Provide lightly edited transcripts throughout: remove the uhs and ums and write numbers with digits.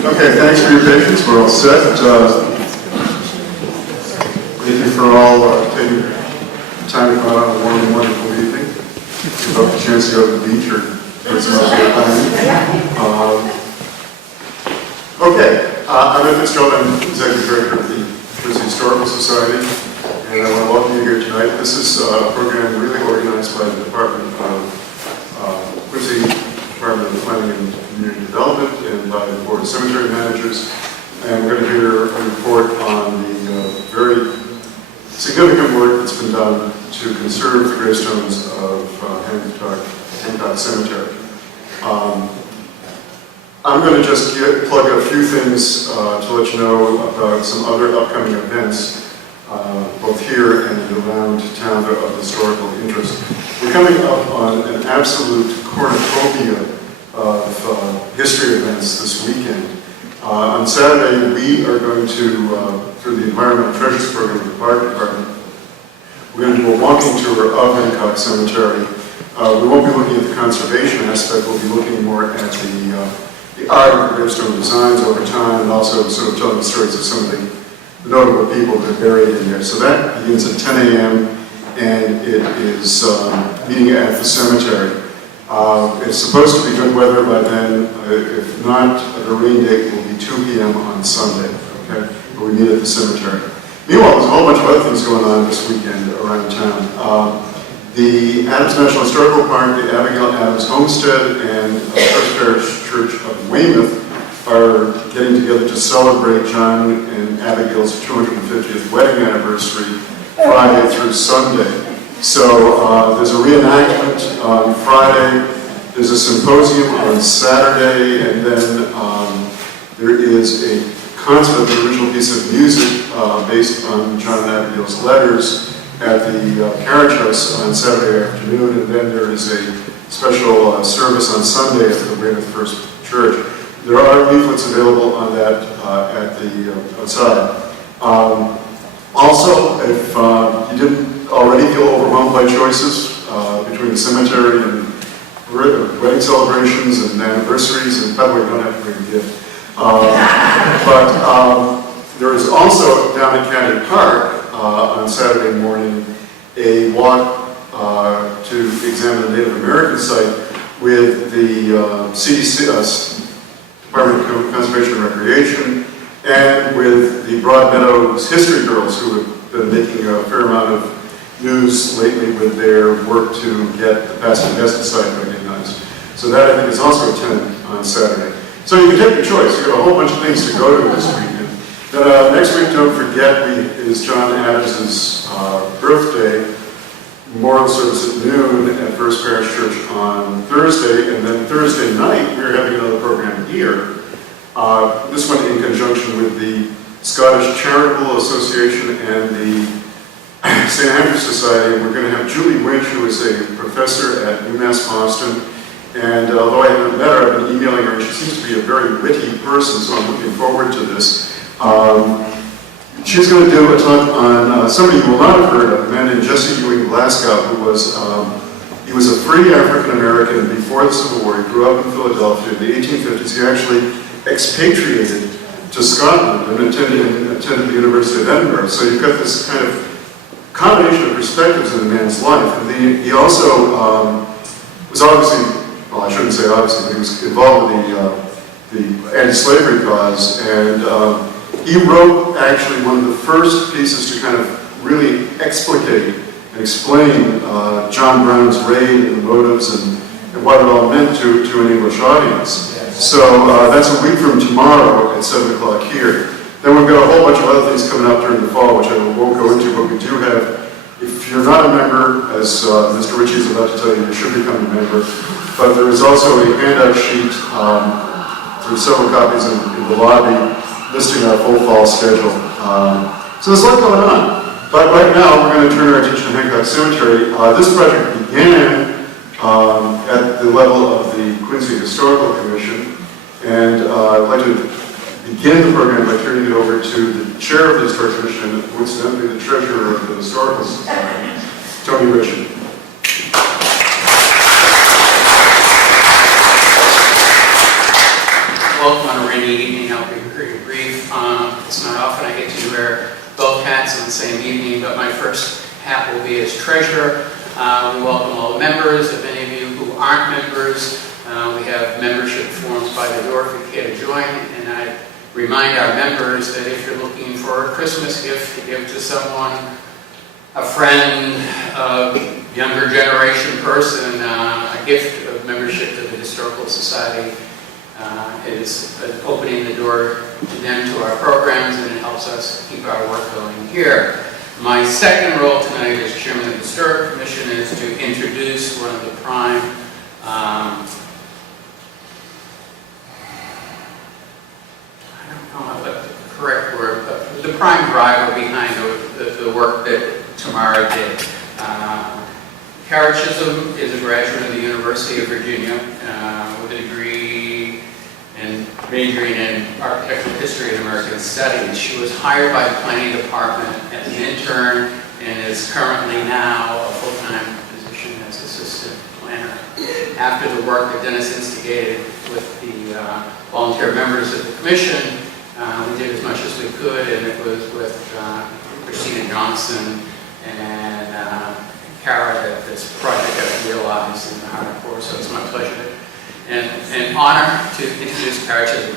Okay, thanks for your patience. We're all set. Thank you for all taking time to come out on a warm, wonderful evening. Give up a chance to go to the beach or get some other time. Okay, I'm Ed Fitzgerald. I'm Executive Director of the Quincy Historical Society, and I want to welcome you here tonight. This is a program really organized by the Department of Quincy Department of Planning and Community Development and by the Board of Cemetery Managers. And we're going to hear a report on the very significant work that's been done to conserve the gravestones of Hancock Cemetery. I'm going to just plug a few things to let you know about some other upcoming events, both here and around town that are of historical interest. We're coming up on an absolute cornucopia of history events this weekend. On Saturday, we are going to, through the Environmental Treasures Program of the Fire Department, we're going to do a walking tour of Hancock Cemetery. We won't be looking at the conservation aspect, we'll be looking more at the art of the gravestone designs over time, and also sort of telling the stories of some of the notable people that are buried in there. So that begins at 10 a.m. and it is meeting at the cemetery. It's supposed to be good weather by then. If not, the rain date will be 2 p.m. on Sunday, okay? But we meet at the cemetery. Meanwhile, there's a whole bunch of other things going on this weekend around town. The Adams National Historical Park, the Abigail Adams Homestead, and First Parish Church of Weymouth are getting together to celebrate John and Abigail's 250th wedding anniversary, Friday through Sunday. So there's a reenactment on Friday, there's a symposium on Saturday, and then there is a concert of the original piece of music based on John and Abigail's letters at the Carriage House on Saturday afternoon, and then there is a special service on Sunday at the Weymouth First Church. There are leaflets available on that at the outside. Also, if you didn't already feel overwhelmed by choices between the cemetery and wedding celebrations and anniversaries, and by the way, you don't have to bring a gift. But there is also down at Canyon Park on Saturday morning a walk to examine the Native American site with the CDC, Department of Conservation and Recreation, and with the Broad Meadows History Girls, who have been making a fair amount of news lately with their work to get the past pesticide recognized. So that, I think, is also a 10 on Saturday. So you can take your choice. You've got a whole bunch of things to go to this weekend. Then next week, don't forget, is John Adams' birthday. Memorial service at noon at First Parish Church on Thursday, and then Thursday night, we're having another program here. This one in conjunction with the Scottish Charitable Association and the St. Andrew's Society. We're going to have Julie Winch, who is a professor at UMass Boston. And although I haven't met her, I've been emailing her, and she seems to be a very witty person, so I'm looking forward to this. She's going to do a talk on somebody you will not have heard of, a man named Jesse Ewing Glasgow, who was he was a free African-American before the Civil War. He grew up in Philadelphia in the 1850s. He actually expatriated to Scotland and attended the University of Edinburgh. So you've got this kind of combination of perspectives in a man's life. And he also was obviously, well, I shouldn't say obviously, but he was involved with the anti-slavery cause, and he wrote actually one of the first pieces to kind of really explicate and explain John Brown's raid and the motives and what it all meant to an English audience. So that's a week from tomorrow at 7 o'clock here. Then we've got a whole bunch of other things coming up during the fall, which I won't go into, but we do have, if you're not a member, as Mr. Ritchie is about to tell you, you should become a member. But there is also a handout sheet, there's several copies in the lobby, listing our full fall schedule. So there's a lot going on. But right now, we're going to turn our attention to Hancock Cemetery. This project began at the level of the Quincy Historical Commission. And I'd like to begin the program by turning it over to the chair of the Historical Commission, and coincidentally the treasurer of the Historical Society, Tony Ritchie. Welcome on a rainy evening the same evening, but my first hat will be as treasurer. We welcome all members. If any of you who aren't members, we have membership forms by the door if you care to join, and I remind our members that if you're looking for a Christmas gift to give to someone, a friend, a younger generation person, a gift of membership to the Historical Society is opening the door to them to our programs, and it helps us keep our work going here. My second role tonight as Chairman of the Historic Commission is to introduce one of the prime I don't know what the correct word, but the prime driver behind the work that Ta Mara did. Kara Chisholm is a graduate of the University of Virginia with a degree in majoring in architectural history and American studies. She was hired by the planning department as an intern and is currently now a full-time position as assistant planner. After the work that Dennis instigated with the volunteer members of the commission, we did as much as we could, and it was with Christina Johnson and Kara that this project got realized in the Hancock, so it's my pleasure and an honor to introduce Kara Chisholm.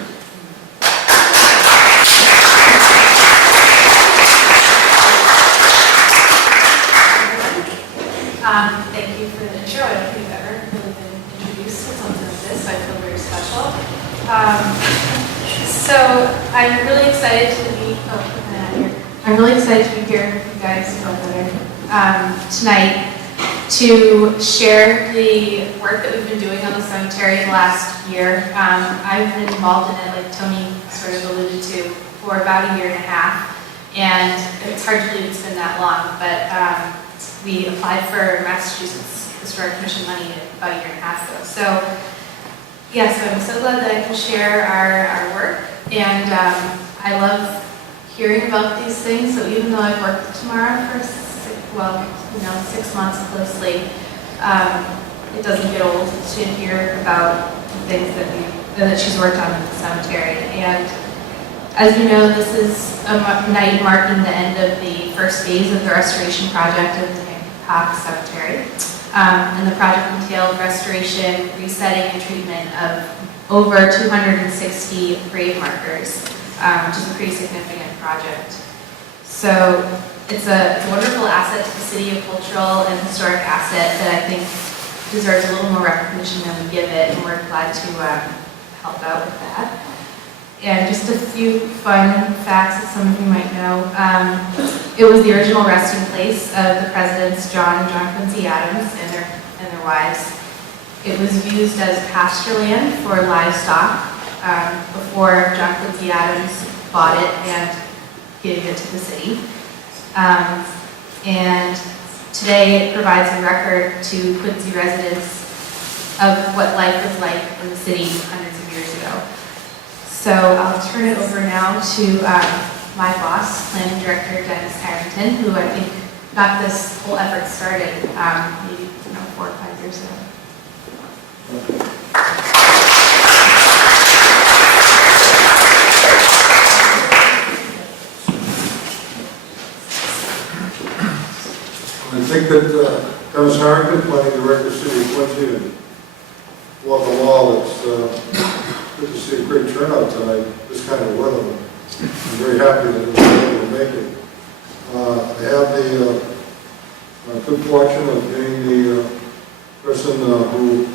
Thank you for the intro. I don't think I've ever really been introduced to something like this, so I feel very special. So I'm really excited to be. I'm really excited to be here with you guys tonight to share the work that we've been doing on the cemetery the last year. I've been involved in it, like Tony sort of alluded to, for about a year and a half, and it's hard to believe it's been that long, but we applied for Massachusetts Historic Commission money about a year and a half ago. So, yeah, so I'm so glad that I can share our work, and I love hearing about these things. So even though I've worked with Ta Mara for 6 months closely, it doesn't get old to hear about the things that she's worked on in the cemetery. And as you know, this is a night marking the end of the first phase of the restoration project of the Hancock Cemetery. And the project entailed restoration, resetting, and treatment of over 260 grave markers, which is a pretty significant project. So it's a wonderful asset to the city, a cultural and historic asset that I think deserves a little more recognition than we give it, and we're glad to help out with that. And just a few fun facts that some of you might know. It was the original resting place of the presidents John and John Quincy Adams and their wives. It was used as pasture land for livestock before John Quincy Adams bought it and gave it to the city. And today it provides a record to Quincy residents of what life was like in the city hundreds of years ago. So I'll turn it over now to my boss, Planning Director Dennis Harrington, who I think got this whole effort started maybe 4 or 5 years ago. I think that Dennis Harrington, Planning Director, City of Quincy, and welcome all. It's good to see a great turnout tonight, this kind of weather. I'm very happy that we were able to make it. I have the good fortune of being the person who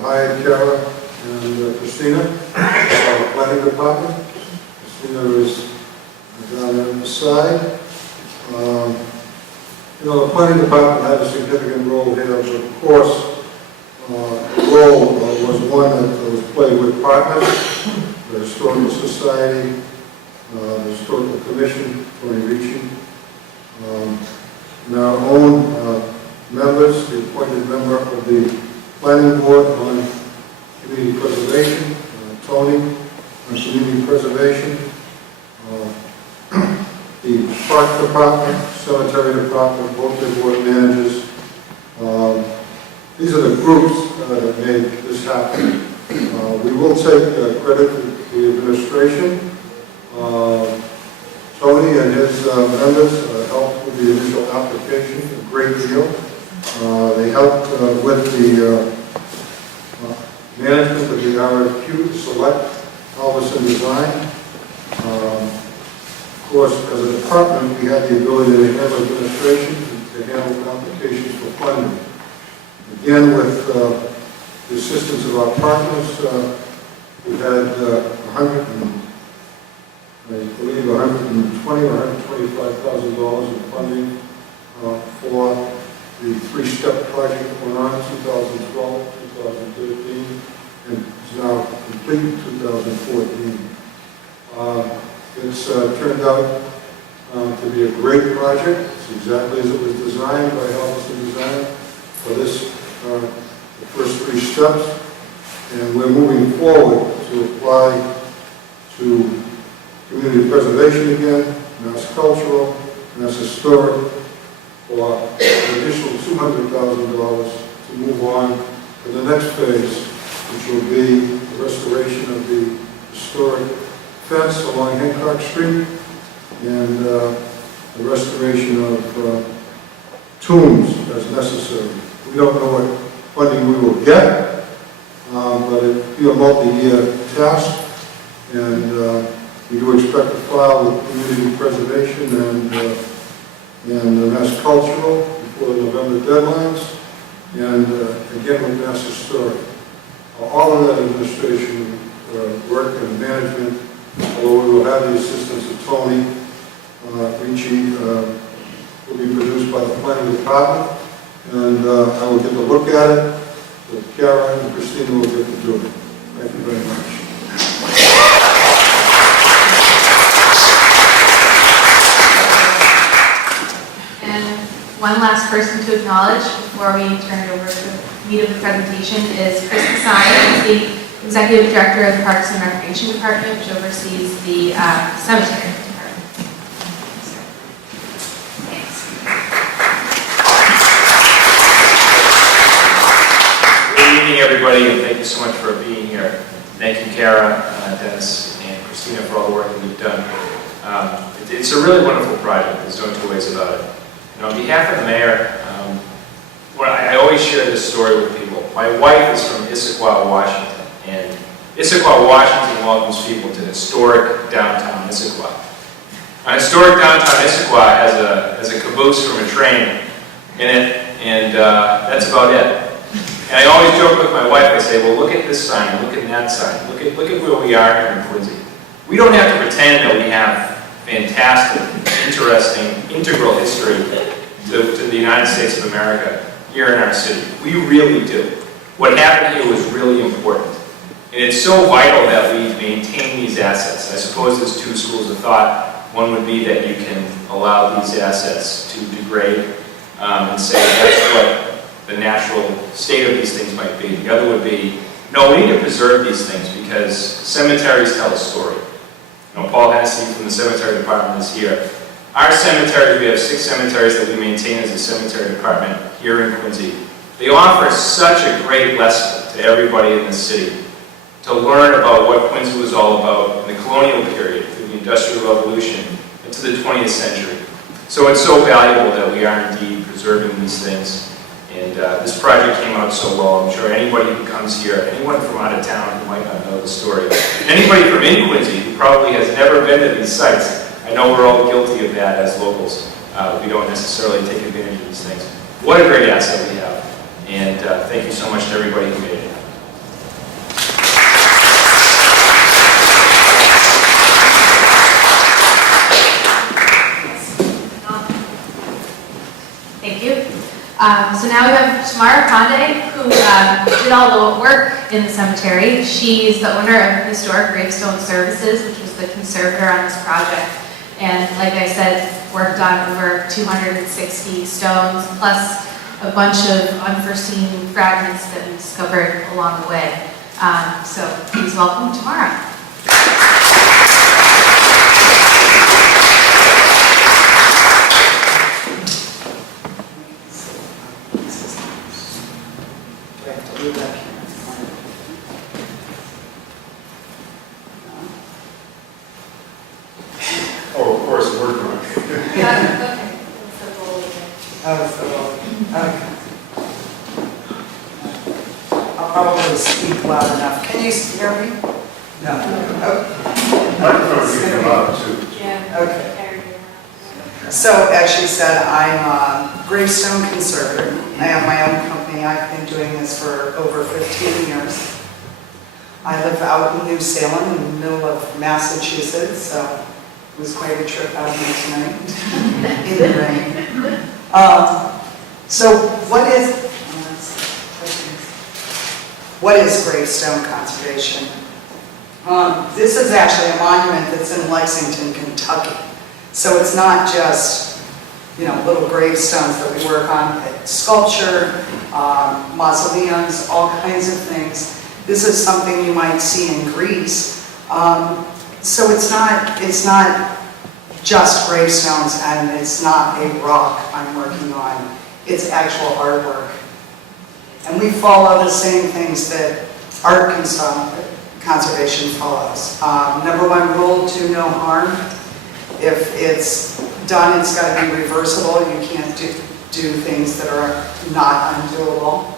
hired Kara and Christina for the planning department. Christina is down there on the side. The planning department had a significant role here, but of course, the role was one that was played with partners, the Historical Society, the Historical Commission, Tony Ricci, and our own members, the appointed member of the Planning Board on Community Preservation, Tony, on Community Preservation, the Park Department, Cemetery Department, both the board managers. These are the groups that made this happen. We will take credit to the administration, Tony and his members helped with the initial application a great deal. They helped with the management of the RFQ to select Halverson Design. Of course, as a department, we had the ability to handle administration, to handle applications for funding. Again, with the assistance of our partners, we had I believe $120,000 or $125,000 in funding for the three-step project that went on in 2012, 2013, and is now complete in 2014. It's turned out to be a great project. It's exactly as it was designed by Halverson Design for this, the first three steps. And we're moving forward to apply to community preservation again, Mass Cultural, Mass Historic, for an additional $200,000 to move on to the next phase, which will be the restoration of the historic fence along Hancock Street and the restoration of tombs as necessary. We don't know what funding we will get, but it'll be a multi-year task, and we do expect to file with community preservation and Mass Cultural before the November deadlines, and again with Mass Historic. All of that administration work and management, although we will have the assistance of Tony Ricci, will be produced by the planning department, and I will get to look at it, so Kara and Christina will get to do it. Thank you very much. One last person to acknowledge before we turn it over to the meat of the presentation is Chris Masai, the Executive Director of the Parks and Recreation Department, which oversees the cemetery department. Thanks. Good evening, everybody, and thank you so much for being here. Thank you, Kara, Dennis, and Christina for all the work that you've done. It's a really wonderful project. There's no two ways about it. On behalf of the mayor, I always share this story with people. My wife is from Issaquah, Washington, and Issaquah, Washington welcomes people to historic downtown Issaquah. Historic downtown Issaquah has a caboose from a train in it, and that's about it. And I always joke with my wife, I say, well, look at this sign, look at that sign, look at where we are here in Quincy. We don't have to pretend that we have fantastic, interesting, integral history to the United States of America here in our city. We really do. What happened here was really important. And it's so vital that we maintain these assets. I suppose there's two schools of thought. One would be that you can allow these assets to degrade and say that's what the natural state of these things might be. The other would be, no, we need to preserve these things because cemeteries tell a story. Paul Hennessy from the cemetery department is here. Our cemeteries, we have 6 cemeteries that we maintain as a cemetery department here in Quincy. They offer such a great lesson to everybody in the city to learn about what Quincy was all about in the colonial period, through the Industrial Revolution, and to the 20th century. So it's so valuable that we are indeed preserving these things. And this project came out so well. I'm sure anybody who comes here, anyone from out of town who might not know the story, anybody from in Quincy who probably has never been to these sites, I know we're all guilty of that as locals. We don't necessarily take advantage of these things. What a great asset we have. And thank you so much to everybody who made it happen. Thank you. So now we have Ta Mara Conde, who did all the work in the cemetery. She's the owner of Historic Gravestone Services, which was the conservator on this project. And like I said, worked on over 260 stones, plus a bunch of unforeseen fragments that we discovered along the way. So please welcome Ta Mara. Oh, of course, Okay, that's the goal again. Oh, so, okay. I'll probably speak loud enough. Can you hear me? No. Oh, Microphone should come up too. Yeah. okay. Area. So, as she said, I'm a Gravestone conservator. I have my own company. I've been doing this for over 15 years. I live out in New Salem in the middle of Massachusetts, so it was quite a trip out here tonight in the rain. So what is Gravestone conservation? This is actually a monument that's in Lexington, Kentucky. So it's not just, little gravestones that we work on, sculpture, mausoleums, all kinds of things. This is something you might see in Greece. So it's not just gravestones, and it's not a rock I'm working on. It's actual artwork. And we follow the same things that art conservation follows. Number one rule, do no harm. If it's done, it's got to be reversible. You can't do things that are not undoable.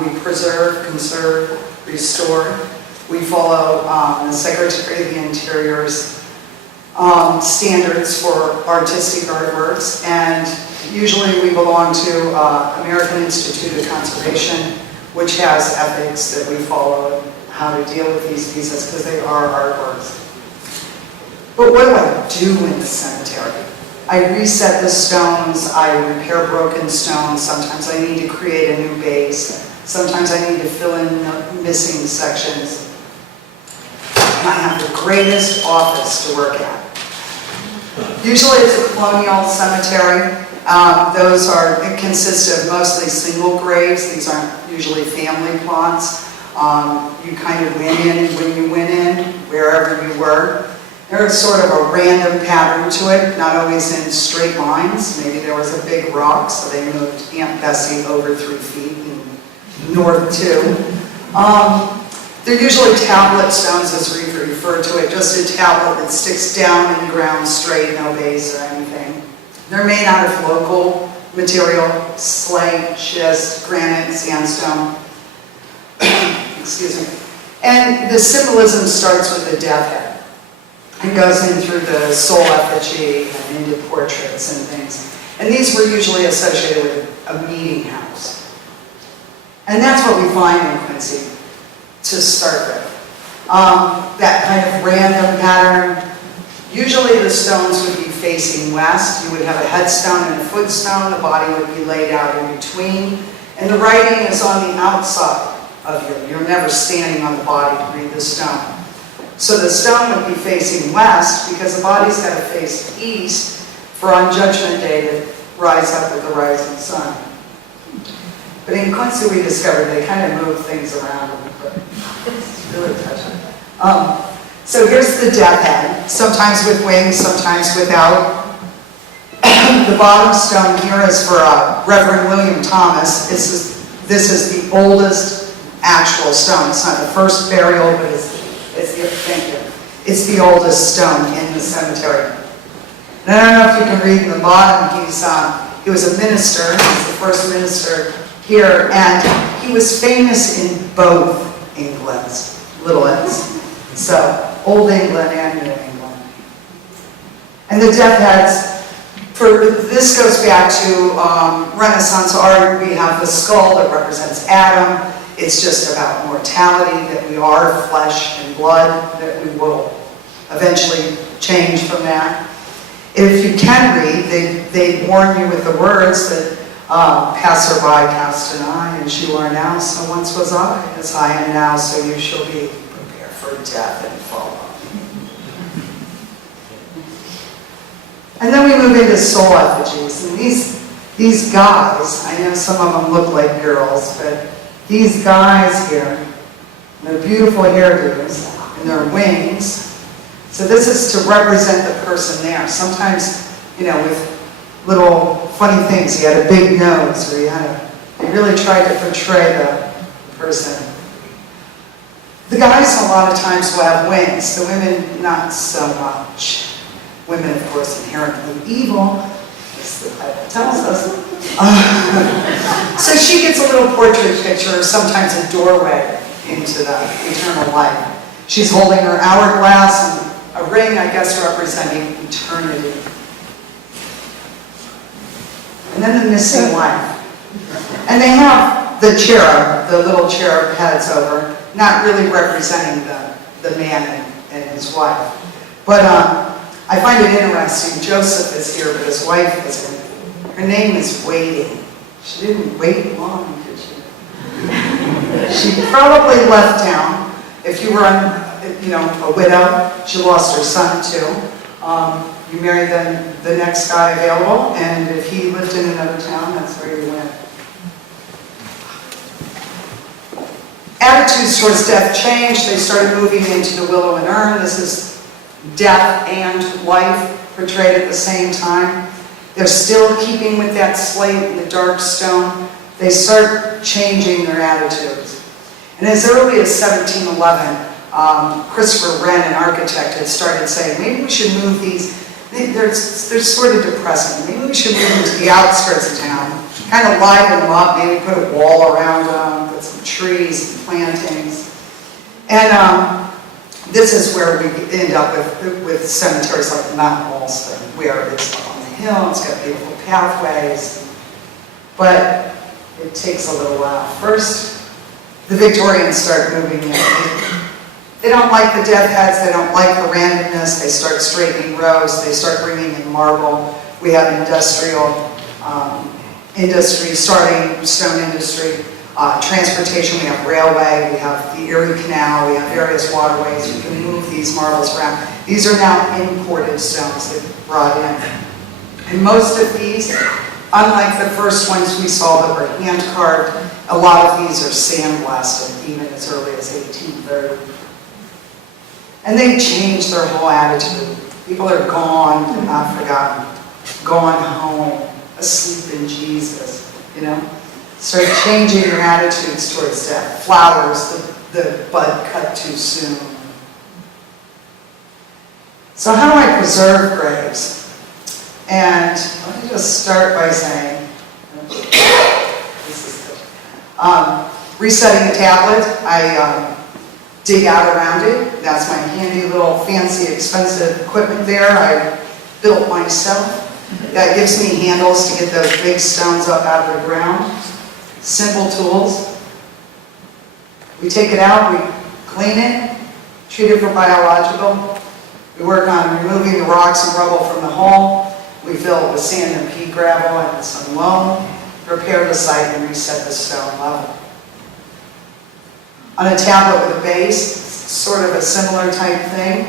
We preserve, conserve, restore. We follow the Secretary of the Interior's standards for artistic artworks, and usually we belong to American Institute of Conservation, which has ethics that we follow how to deal with these pieces because they are artworks. But what do I do in the cemetery? I reset the stones, I repair broken stones, sometimes I need to create a new base, sometimes I need to fill in missing sections. And I have the greatest office to work at. Usually it's a colonial cemetery. It consists of mostly single graves. These aren't usually family plots. You kind of went in when you went in, wherever you were. There's sort of a random pattern to it, not always in straight lines. Maybe there was a big rock, so they moved Aunt Bessie over 3 feet and north 2. They're usually tablet stones, as we refer to it, just a tablet that sticks down in the ground straight, no base or anything. They're made out of local material, slate, schist, granite, sandstone. Excuse me. And the symbolism starts with the death head. It goes in through the soul effigy and into portraits and things. And these were usually associated with a meeting house. And that's what we find in Quincy to start with. That kind of random pattern. Usually the stones would be facing west. You would have a headstone and a footstone. The body would be laid out in between. And the writing is on the outside of you. You're never standing on the body to read the stone. So the stone would be facing west because the body's got to face east for on Judgment Day to rise up with the rising sun. But in Quincy we discovered they kind of move things around a little bit. It's really touching. So here's the death head, sometimes with wings, sometimes without. The bottom stone here is for Reverend William Thomas. This is the oldest actual stone. It's not the first burial, but it's the oldest stone in the cemetery. And I don't know if you can read in the bottom, he was a minister, he was the first minister here, and he was famous in both Englands, little ends. So, Old England and New England. And the death heads, this goes back to Renaissance art. We have the skull that represents Adam. It's just about mortality, that we are flesh and blood, that we will eventually change from that. If you can read, they warn you with the words that passerby cast an eye, as you are now, so once was I, as I am now, so you shall be. Prepare for death and follow. And then we move into soul effigies. And these guys, I know some of them look like girls, but these guys here, their beautiful hairdos and their wings. So this is to represent the person there. Sometimes, with little funny things. He had a big nose, or he really tried to portray the person. The guys a lot of times will have wings. The women, not so much. Women, of course, inherently evil, as the Bible tells us. So she gets a little portrait picture, sometimes a doorway into the eternal life. She's holding her hourglass and a ring, I guess, representing eternity. And then the missing wife. And they have the cherub, the little cherub heads over, not really representing the man and his wife. But I find it interesting, Joseph is here, but his wife isn't. Her name is Waiting. She didn't wait long, did she? She probably left town. If you were a widow, she lost her son too. You married the next guy available, and if he lived in another town, that's where you went. Attitudes towards death changed. They started moving into the willow and urn. This is death and life portrayed at the same time. They're still keeping with that slate and the dark stone. They start changing their attitudes. And as early as 1711, Christopher Wren, an architect, had started saying, maybe we should move these. They're sort of depressing. Maybe we should move them to the outskirts of town, kind of liven them up, maybe put a wall around them, put some trees and plantings. And this is where we end up with cemeteries like Mount Allston, where it's on the hill, it's got beautiful pathways, but it takes a little while. First, the Victorians start moving in. They don't like the death heads, they don't like the randomness, they start straightening rows, they start bringing in marble. We have industry, starting stone industry, transportation, we have railway, we have the Erie Canal, we have various waterways, we can move these marbles around. These are now imported stones that brought in. And most of these, unlike the first ones we saw that were hand carved, a lot of these are sandblasted, even as early as 1830. And they changed their whole attitude. People are gone, they're not forgotten, gone home, asleep in Jesus, Start changing their attitudes towards death. Flowers, the bud cut too soon. So how do I preserve graves? And let me just start by saying, this is good. Resetting a tablet, I dig out around it. That's my handy little fancy expensive equipment there I built myself. That gives me handles to get those big stones up out of the ground. Simple tools. We take it out, we clean it, treat it for biological. We work on removing the rocks and rubble from the hole. We fill it with sand and pea gravel and some loam, prepare the site and reset the stone level. On a tablet with a base, sort of a similar type thing.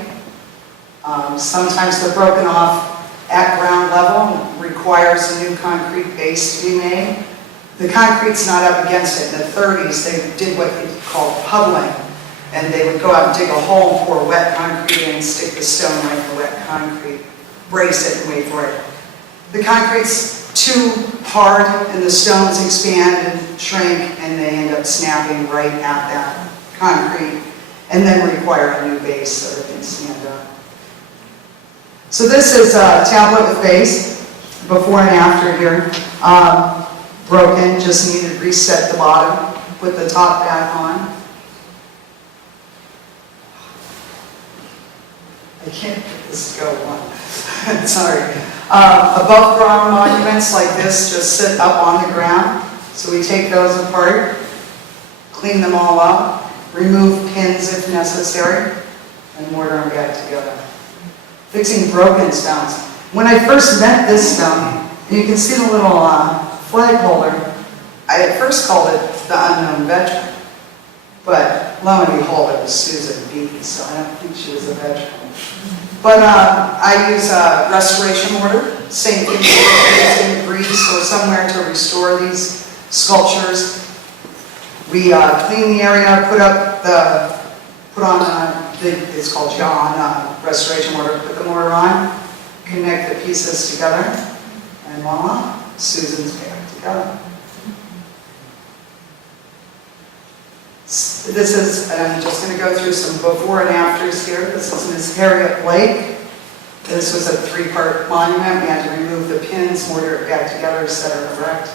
Sometimes they're broken off at ground level, requires a new concrete base to be made. The concrete's not up against it. In the 30s, they did what they called puddling, and they would go out and dig a hole and pour wet concrete in and stick the stone right in the wet concrete, brace it and wait for it. The concrete's too hard, and the stones expand and shrink, and they end up snapping right at that concrete, and then require a new base so they can stand up. So this is a tablet with base, before and after here. Broken, just needed to reset the bottom, put the top back on. I can't get this to go on. Sorry. Above ground monuments like this just sit up on the ground. So we take those apart, clean them all up, remove pins if necessary, and mortar them back together. Fixing broken stones. When I first met this stone, and you can see the little flag holder, I at first called it the unknown veteran, but lo and behold, it was Susan B, so I don't think she was a veteran. But I use restoration mortar, same thing in Greece or somewhere to restore these sculptures. We clean the area, put on it's called John, restoration mortar, put the mortar on, connect the pieces together, and voila, Susan's back together. This is, and I'm just going to go through some before and afters here. This is Miss Harriet Blake. This was a 3-part monument. We had to remove the pins, mortar it back together, set it erect.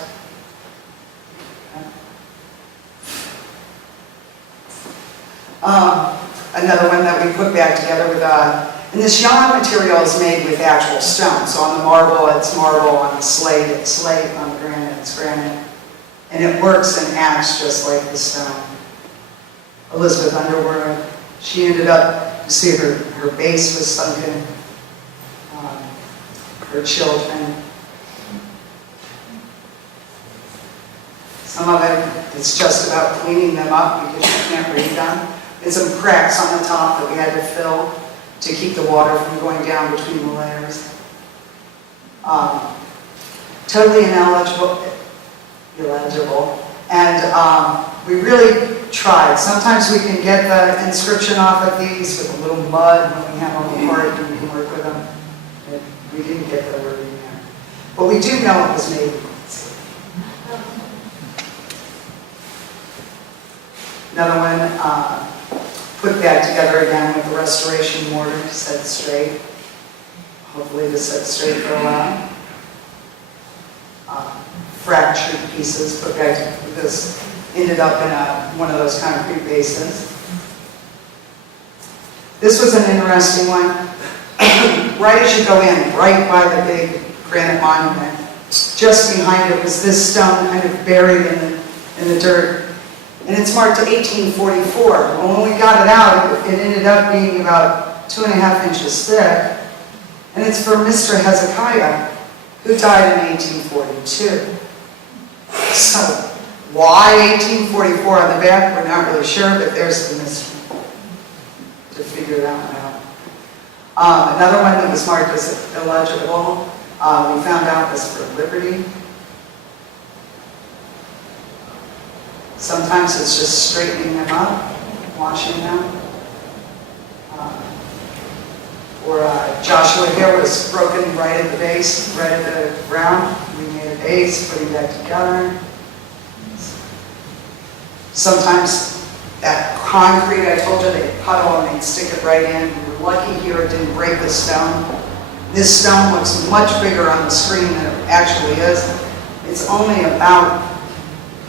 Another one that we put back together with, and this yawn material is made with actual stone. So on the marble, it's marble. On the slate, it's slate. On the granite, it's granite. And it works and acts just like the stone. Elizabeth Underwood, she ended up, you see her base was sunken. Her children. Some of it, it's just about cleaning them up because you can't read them. There's some cracks on the top that we had to fill to keep the water from going down between the layers. Totally illegible. And we really tried. Sometimes we can get the inscription off of these with a little mud when we have them apart and we can work with them. We didn't get the word in there. But we do know it was made. Another one, put back together again with the restoration mortar, set straight. Hopefully to set straight for a while. Fractured pieces put back together. This ended up in one of those concrete bases. This was an interesting one. Right as you go in, right by the big granite monument, just behind it was this stone kind of buried in the dirt. And it's marked 1844. Well, when we got it out, it ended up being about 2.5 inches thick. And it's for Mr. Hezekiah, who died in 1842. So, why 1844 on the back? We're not really sure, but there's the mystery to figure that one out. Another one that was marked as illegible, we found out was for liberty. Sometimes it's just straightening them up, washing them. Joshua here was broken right at the base, right at the ground. We made a base, putting that together. Sometimes that concrete, I told you, they'd puddle and they'd stick it right in. We were lucky here it didn't break the stone. This stone looks much bigger on the screen than it actually is. It's only about,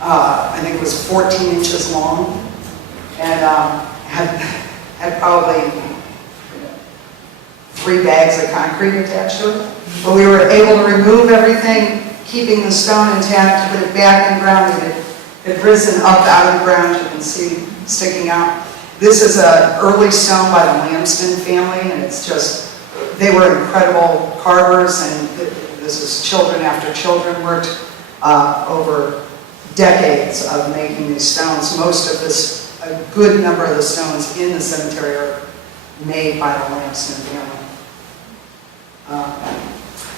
I think it was 14 inches long, and had probably 3 bags of concrete attached to it. But we were able to remove everything, keeping the stone intact, put it back in the ground. It had risen up out of the ground, you can see sticking out. This is an early stone by the Lamston family, and it's just, they were incredible carvers, and this is children after children worked over decades of making these stones. Most of this, a good number of the stones in the cemetery are made by the Lamston family.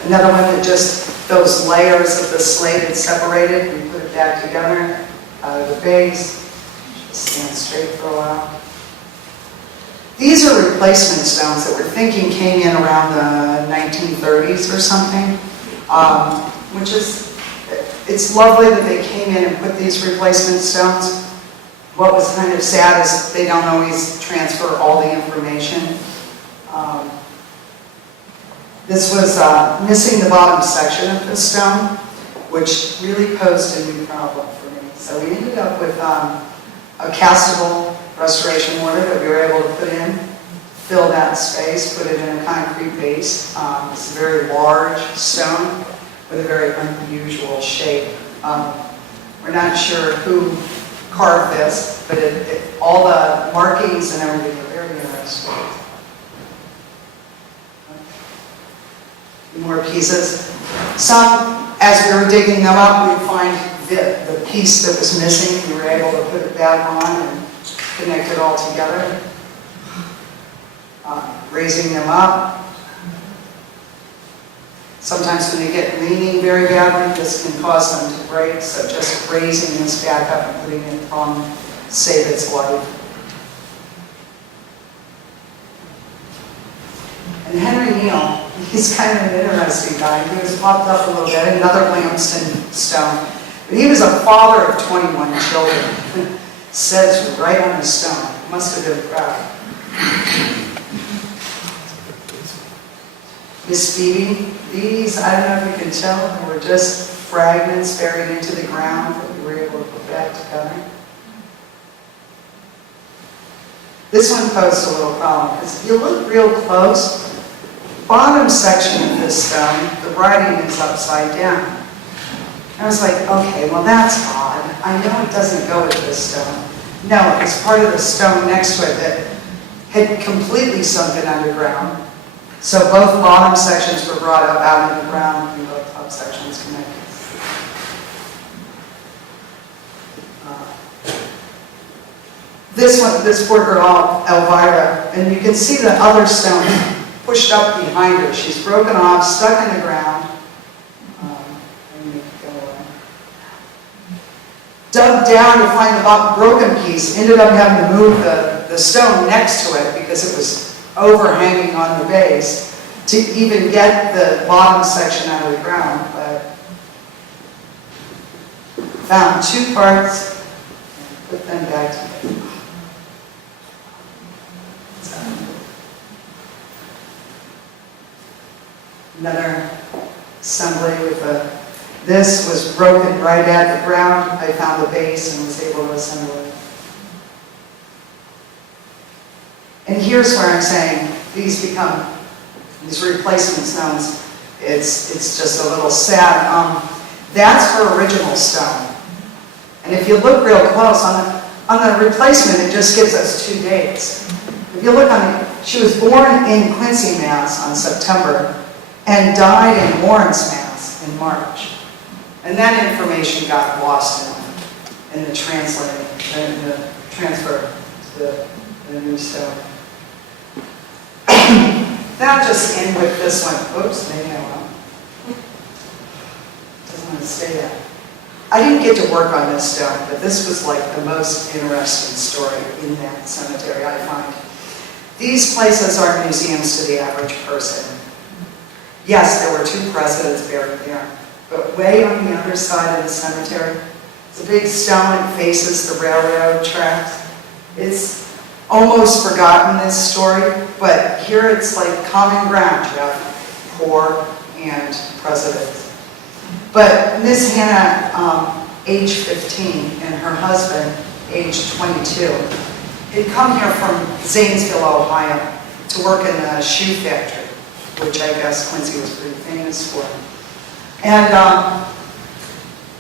Another one that just, those layers of the slate had separated, we put it back together out of the base, just stand straight for a while. These are replacement stones that we're thinking came in around the 1930s or something, which is, it's lovely that they came in and put these replacement stones. What was kind of sad is they don't always transfer all the information. This was missing the bottom section of the stone, which really posed a new problem for me. So we ended up with a castable restoration mortar that we were able to put in, fill that space, put it in a concrete base. It's a very large stone with a very unusual shape. We're not sure who carved this, but all the markings and everything are very interesting. More pieces. Some, as we were digging them up, we'd find the piece that was missing. We were able to put it back on and connect it all together. Raising them up. Sometimes when they get leaning very badly, this can cause them to break. So just raising this back up and putting it on save its life. And Henry Neal, he's kind of an interesting guy. He was popped up a little bit, another Lamston stone. But he was a father of 21 children. Says right on the stone. Must have been proud. Miss Phoebe, these, I don't know if you can tell, they were just fragments buried into the ground that we were able to put back together. This one posed a little problem, because if you look real close, bottom section of this stone, the writing is upside down. I was like, okay, well that's odd. I know it doesn't go with this stone. No, it's part of the stone next to it that had completely sunken underground. So both bottom sections were brought up out of the ground and both top sections connected. This one, this poor girl, Elvira, and you can see the other stone pushed up behind her. She's broken off, stuck in the ground. Dug down to find the broken piece, ended up having to move the stone next to it because it was overhanging on the base to even get the bottom section out of the ground. But found two parts and put them back together. Another assembly with this was broken right at the ground. I found the base and was able to assemble it. And here's where I'm saying these replacement stones, it's just a little sad. That's her original stone. And if you look real close, on the replacement, it just gives us 2 dates. If you look she was born in Quincy, Mass. On September and died in Lawrence, Mass. In March. And that information got lost in the transfer to the new stone. Now just end with this one. Oops, maybe I won't. Doesn't want to stay there. I didn't get to work on this stone, but this was like the most interesting story in that cemetery, I find. These places are museums to the average person. Yes, there were 2 presidents buried there, but way on the other side of the cemetery, it's a big stone that faces the railroad tracks. It's almost forgotten, this story, but here it's like common ground. You have poor and presidents. But Miss Hannah, age 15, and her husband, age 22, had come here from Zanesville, Ohio, to work in a shoe factory, which I guess Quincy was pretty famous for. And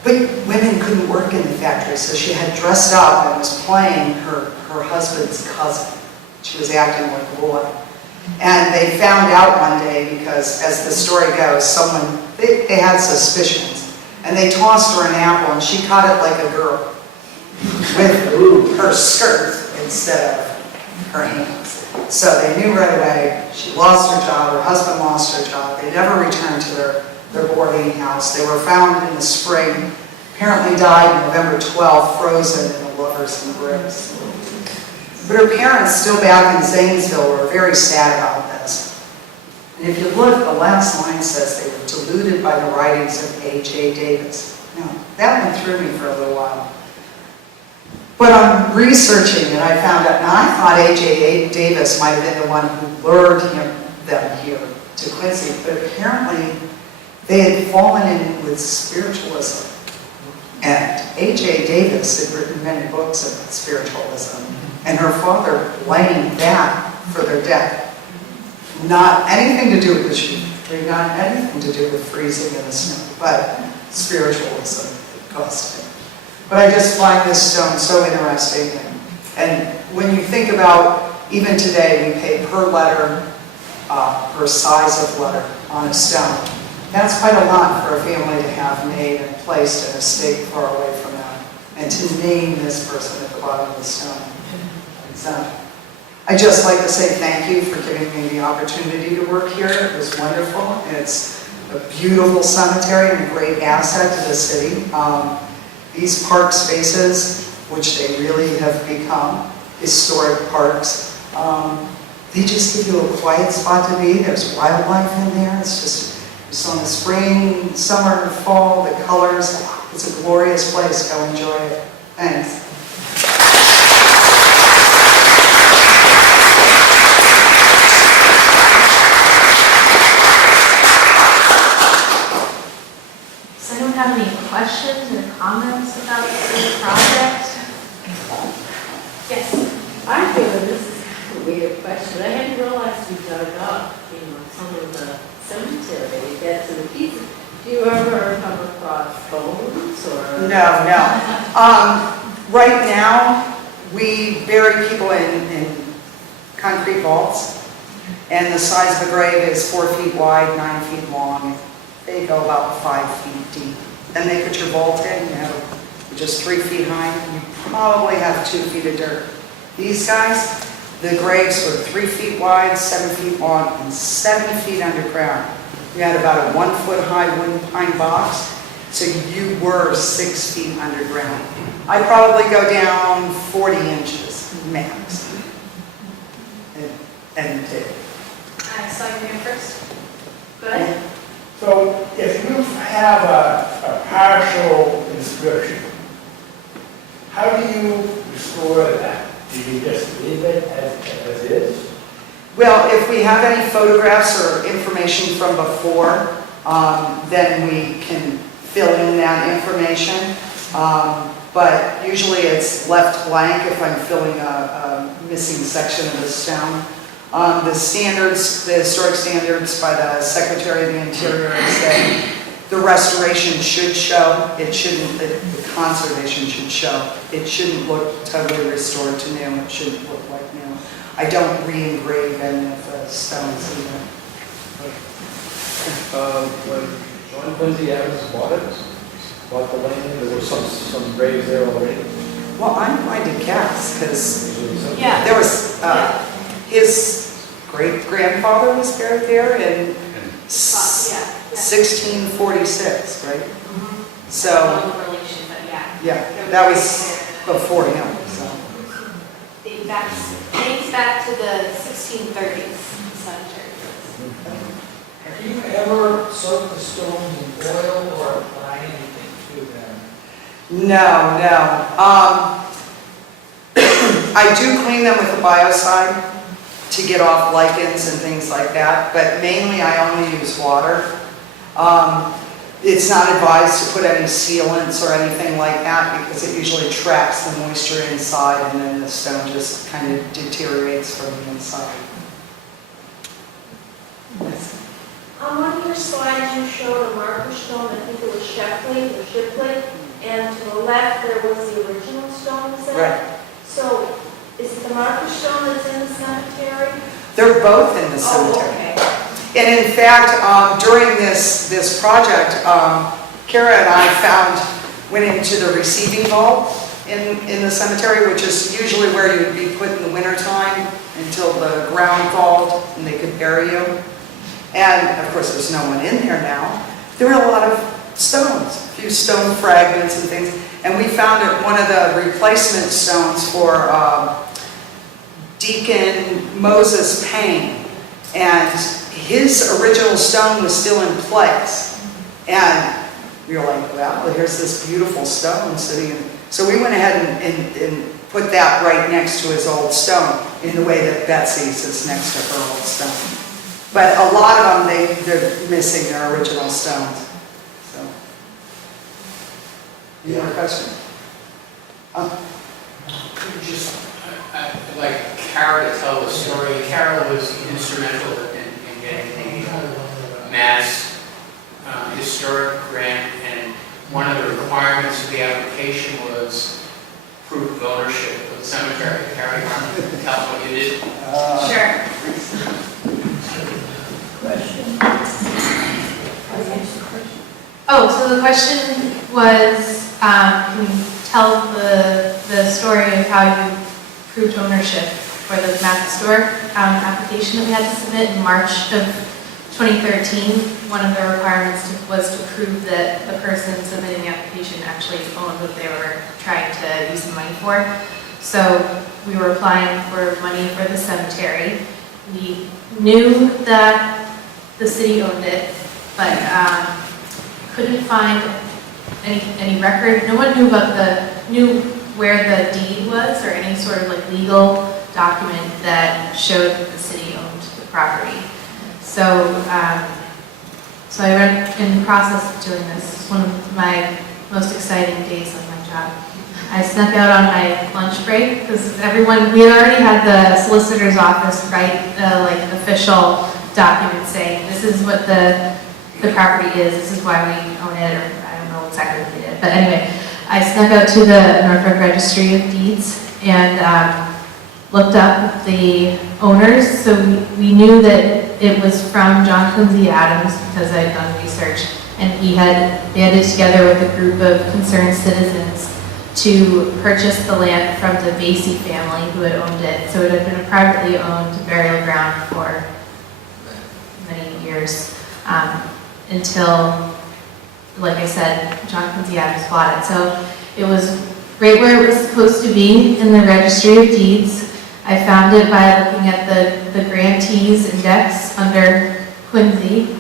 but women couldn't work in the factory, so she had dressed up and was playing her husband's cousin. She was acting like a boy. And they found out one day, because as the story goes, they had suspicions. And they tossed her an apple, and she caught it like a girl, with her skirt instead of her hands. So they knew right away. She lost her job, her husband lost her job. They never returned to their boarding house. They were found in the spring, apparently died November 12th, frozen in the livers and ribs. But her parents, still back in Zanesville, were very sad about this. And if you look, the last line says they were deluded by the writings of A.J. Davis. Now, that went through me for a little while. But I'm researching it, I found out, now I thought A.J. Davis might have been the one who lured them here to Quincy, but apparently they had fallen in with spiritualism. And A.J. Davis had written many books about spiritualism, and her father blamed that for their death. Not anything to do with the shoe factory, not anything to do with freezing in the snow, but spiritualism caused it. But I just find this stone so interesting. And when you think about, even today, we pay per letter, per size of letter on a stone. That's quite a lot for a family to have made and placed in a stake far away from them. And to name this person at the bottom of the stone. So, I'd just like to say thank you for giving me the opportunity to work here. It was wonderful. It's a beautiful cemetery and a great asset to the city. These park spaces, which they really have become, historic parks, they just give you a quiet spot to be. There's wildlife in there. It's just on the spring, summer, fall, the colors. It's a glorious place. Go enjoy it. Thanks. have any questions or comments about the project? Yes. I feel this is kind of a weird question. I hadn't realized you dug up, some of the cemetery to get to the pieces. Do you ever come across bones or? No. Right now, we bury people in concrete vaults, and the size of the grave is 4 feet wide, 9 feet long. They go about 5 feet deep. Then they put your vault in, you have which is 3 feet high. You probably have 2 feet of dirt. These guys, the graves were 3 feet wide, 7 feet long, and 7 feet underground. You had about a 1 foot high wooden pine box, so you were 6 feet underground. I probably go down 40 inches max. And I saw your hand first. Go ahead. So if you have a partial inscription, how do you restore that? Do you just leave it as is? well, if we have any photographs or information from before, then we can fill in that information. But usually it's left blank if I'm filling a missing section of the stone. The standards, the historic standards by the Secretary of the Interior is that the restoration should show, it shouldn't, the conservation should show. It shouldn't look totally restored to new, it shouldn't look like new. I don't re-engrave any of the stones either. When John Quincy Adams bought the land, there were some graves there already. Well, I'm going to guess, because Yeah. there was, his great-grandfather was buried there in 1646, right? So, No relation, but yeah. yeah, that was before him, so. Dates back to the 1630s cemetery. Have you ever soaked the stones in oil or apply anything to them? No. I do clean them with a biocide to get off lichens and things like that, but mainly I only use water. It's not advised to put any sealants or anything like that because it usually traps the moisture inside and then the stone just kind of deteriorates from the inside. Yes. On one of your slides, you showed a marker stone, I think it was Shepley or Shipley, and to the left, there was the original stone, is that? Right. So, is it the marker stone that's in the cemetery? They're both in the cemetery. Oh, okay. And in fact, during this project, Kara and I went into the receiving vault in the cemetery, which is usually where you would be put in the wintertime until the ground thawed and they could bury you. And of course, there's no one in there now. There were a lot of stones, a few stone fragments and things. And we found one of the replacement stones for Deacon Moses Payne. And his original stone was still in place. And we were like, well, here's this beautiful stone sitting in. So we went ahead and put that right next to his old stone in the way that Betsy's is next to her old stone. But a lot of them, they're missing their original stones. So, you have a question? I'd like Kara to tell the story. Kara was instrumental in getting the Mass Historic Grant, and one of the requirements of the application was proof of ownership of the cemetery. Kara, you want to tell us what you did? Sure. Question? Oh, so the question was, can you tell the story of how you proved ownership for the Mass Historic application that we had to submit in March of 2013? One of the requirements was to prove that the person submitting the application actually owned what they were trying to use the money for. So we were applying for money for the cemetery. We knew that the city owned it, but couldn't find any record. No one knew where the deed was or any sort of like legal document that showed that the city owned the property. So So I went in the process of doing this. It's one of my most exciting days of my job. I snuck out on my lunch break because we had already had the solicitor's office write like official document saying this is what the property is, this is why we own it, or I don't know exactly what they did. But anyway, I snuck out to the Norfolk Registry of Deeds and looked up the owners. So we knew that it was from John Quincy Adams because I had done research, and he had banded together with a group of concerned citizens to purchase the land from the Basie family who had owned it. So it had been a privately owned burial ground for many years until, like I said, John Quincy Adams bought it. So it was right where it was supposed to be in the Registry of Deeds. I found it by looking at the grantees index under Quincy,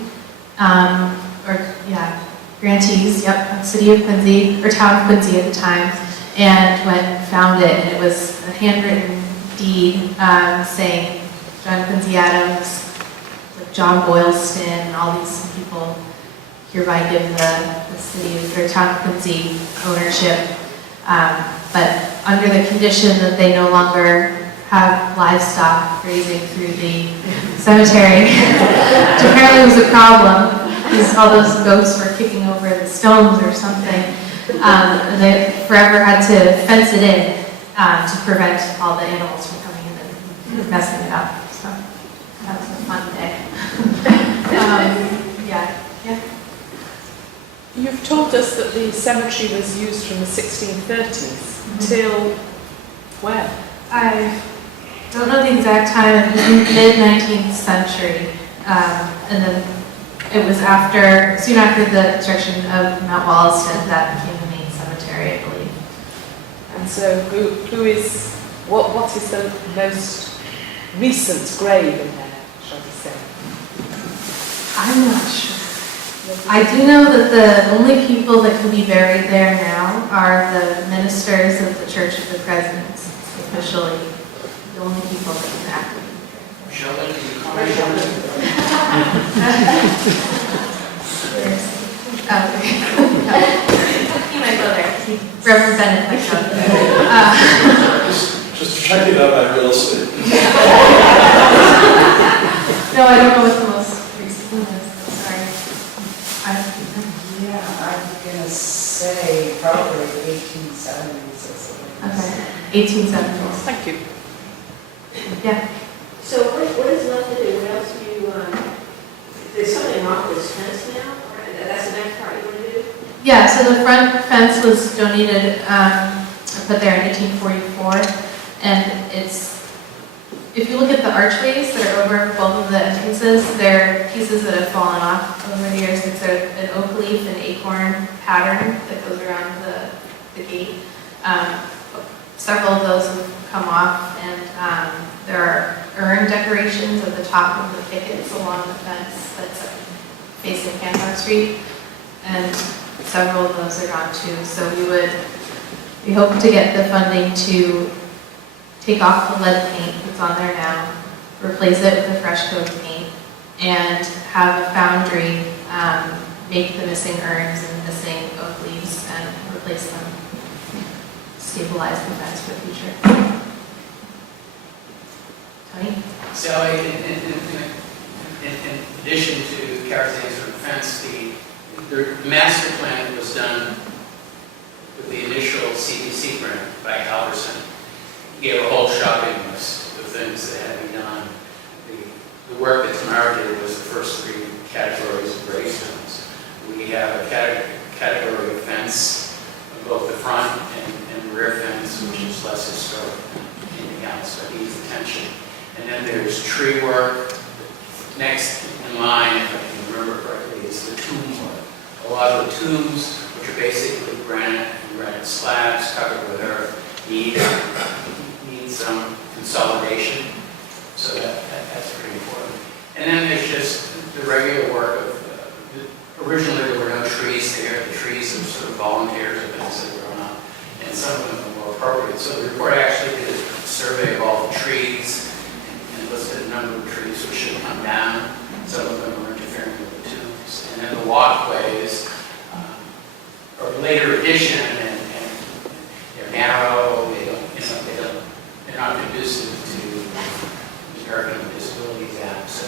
grantees, yep, City of Quincy, or Town of Quincy at the time, and went and found it, and it was a handwritten deed saying John Quincy Adams, like John Boylston, and all these people hereby give the city or Town of Quincy ownership, but under the condition that they no longer have livestock grazing through the cemetery, which apparently was a problem. Because all those goats were kicking over the stones or something. And they forever had to fence it in to prevent all the animals from coming in and messing it up. So that was a fun day. Yeah. You've told us that the cemetery was used from the 1630s till when? I don't know the exact time. It was mid-19th century. And then it was soon after the construction of Mount Wollaston that became the main cemetery, I believe. And so what is the most recent grave in there, shall we say? I'm not sure. I do know that the only people that can be buried there now are the ministers of the Church of the Presidents, officially the only people that can actively be buried. Sheldon, can you comment on that? He might go there. Reverend Bennett might go there. Just checking out my real estate. No, I don't know what the most recent one is. Sorry. I'm gonna say probably 1870s or something. Okay. 1870s. Thank you. Yeah. So what is left to do? What else do you, there's something wrong with this fence now? Or that's the next part you want to do? Yeah, so the front fence was donated, put there in 1844, and if you look at the archways that are over both of the entrances, they're pieces that have fallen off over the years. It's an oak leaf and acorn pattern that goes around the gate. Several of those have come off, and there are urn decorations at the top of the pickets along the fence that's facing Hancock Street, and several of those are gone too. So we hope to get the funding to take off the lead paint that's on there now, replace it with a fresh coat of paint, and have a foundry make the missing urns and the missing oak leaves and replace them, stabilize the fence for the future. Tony? So in addition to Kara's answer on the fence, the master plan was done with the initial CPC grant by Halverson. He gave a whole shopping list of things that had to be done. The work that Ta Mara did was the first 3 categories of gravestones. We have a category of fence, both the front and rear fence, which is less historic than anything else, but needs attention. And then there's tree work. Next in line, if I can remember correctly, is the tomb work. A lot of the tombs, which are basically granite and granite slabs covered with earth, need some consolidation. So that's pretty important. And then there's just the regular work of, originally there were no trees there. The trees are sort of volunteers or things that have grown up. And some of them are more appropriate. So the report actually did a survey of all the trees and listed a number of trees which should come down. Some of them are interfering with the tombs. And then the walkways are a later addition, and they're narrow, they're not conducive to the American with Disabilities Act, so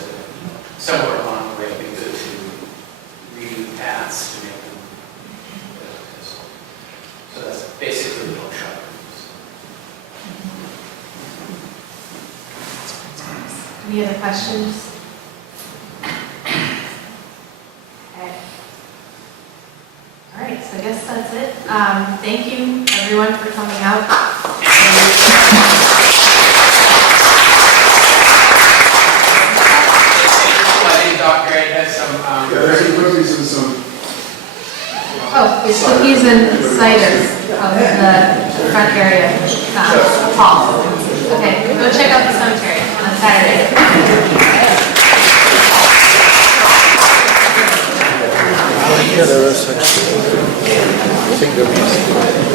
somewhere along the way it'd be good to redo the paths to make them accessible. So that's basically the whole shop. Any other questions? Okay. All right, so I guess that's it. Thank you, everyone, for coming out. I think Dr. Ed has some, Yeah, there's some cookies and some. Oh, there's cookies and cider of the front area, hall. Okay, go check out the cemetery on Saturday. Yeah, there is. I think there is.